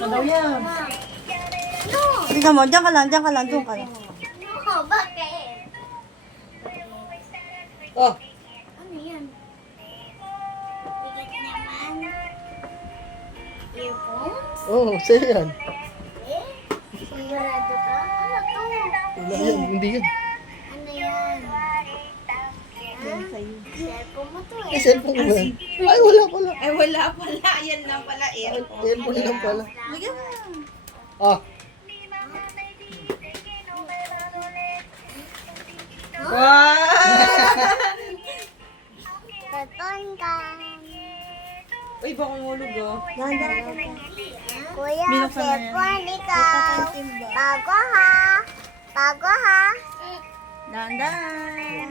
Ito daw yan. No! Tingnan mo, diyan ka lang, doon ka lang. No, bakit? Oh, Ano yan? Bigat naman. Earphones? oh, sa'yo yan. Eh? Sigurado ka? Ano to? Wala yan, hindi yan. Ano yan? Cellphone mo to Ay, eh. cellphone ko ba yan? Ay, wala pala. Ay, wala pala. Yan lang pala, earphone. Cellphone lang pala. Bigyan mo. Ah, Wow! Katon ka. Uy, baka ngulog oh. Kuya, Binuksan na yan. cellphone ikaw. Bago ha. Bago ha. Dandan.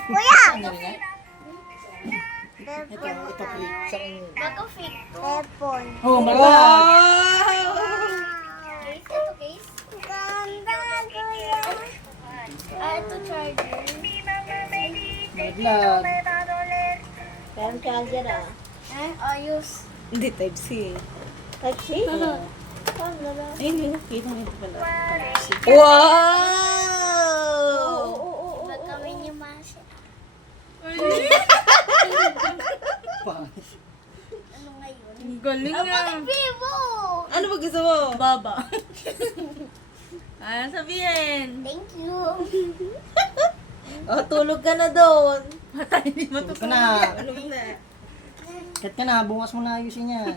Kuya! ito, Cellphone ito, please. Sa akin yun. Bago fit. Cellphone. Oh, malag. Wow! Case? Ito case? Ganda, kuya. Ito charger. Malaglag. Parang charger ah. Ayos. Hindi, type-C. Type C? Ay, hindi nakita nito pala. Wow! Ba't kami niyo masya? Ano ngayon? Ang galing Ang nga. Vivo! Ano ba gusto mo? Baba. Ano sabihin? Thank you. Oh, tulog ka na doon. Matay, hindi Tulog ka matutulog. na. Tulog na. Kat ka na, bukas mo na ayusin yan.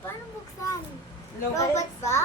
Paano buksan? Low. Robot ba?